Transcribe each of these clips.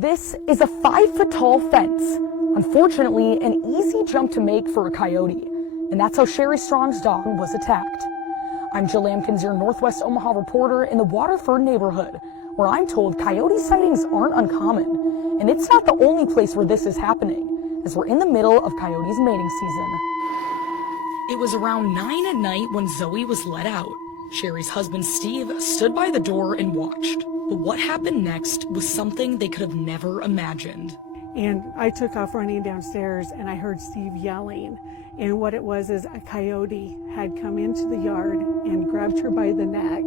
This is a 5-foot-tall fence. Unfortunately, an easy jump to make for a coyote. And that's how Sherry Strong's dog was attacked. I'm Jill Lampkins, your Northwest Omaha reporter in the Waterford neighborhood, where I'm told coyote sightings aren't uncommon. And it's not the only place where this is happening, as we're in the middle of coyotes' mating season. It was around 9 at night when Zoe was let out. Sherry's husband, Steve, stood by the door and watched. But what happened next was something they could have never imagined. And I took off running downstairs and I heard Steve yelling. And what it was is a coyote had come into the yard and grabbed her by the neck.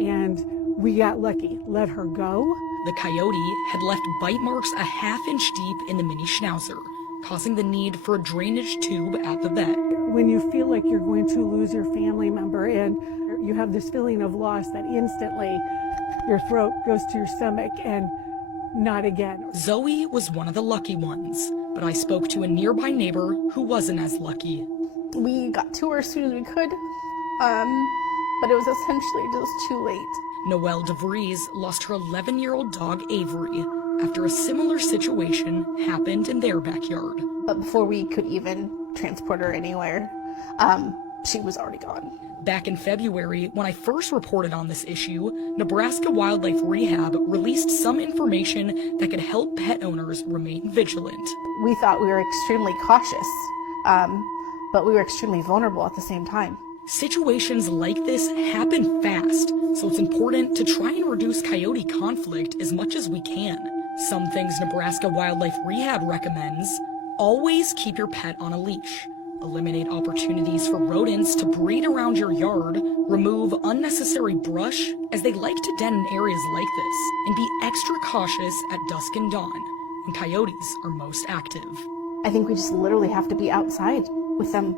And we got lucky, let her go. The coyote had left bite marks a half-inch deep in the mini schnauzer, causing the need for a drainage tube at the vet. When you feel like you're going to lose your family member and you have this feeling of loss that instantly your throat goes to your stomach and not again. Zoe was one of the lucky ones, but I spoke to a nearby neighbor who wasn't as lucky. We got to her as soon as we could, but it was essentially just too late. Noelle DeVries lost her 11-year-old dog Avery after a similar situation happened in their backyard. But before we could even transport her anywhere, she was already gone. Back in February, when I first reported on this issue, Nebraska Wildlife Rehab released some information that could help pet owners remain vigilant. We thought we were extremely cautious, but we were extremely vulnerable at the same time. Situations like this happen fast, so it's important to try and reduce coyote conflict as much as we can. Some things Nebraska Wildlife Rehab recommends: always keep your pet on a leash. Eliminate opportunities for rodents to breed around your yard, remove unnecessary brush, as they like to den in areas like this, and be extra cautious at dusk and dawn, when coyotes are most active. I think we just literally have to be outside with them.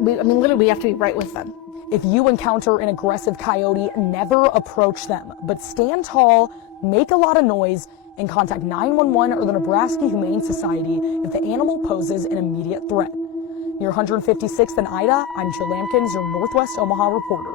Literally we have to be right with them. If you encounter an aggressive coyote, never approach them, but stand tall, make a lot of noise, and contact 911 or the Nebraska Humane Society if the animal poses an immediate threat. Near 156th and Ida, I'm Jill Lampkins, your Northwest Omaha reporter.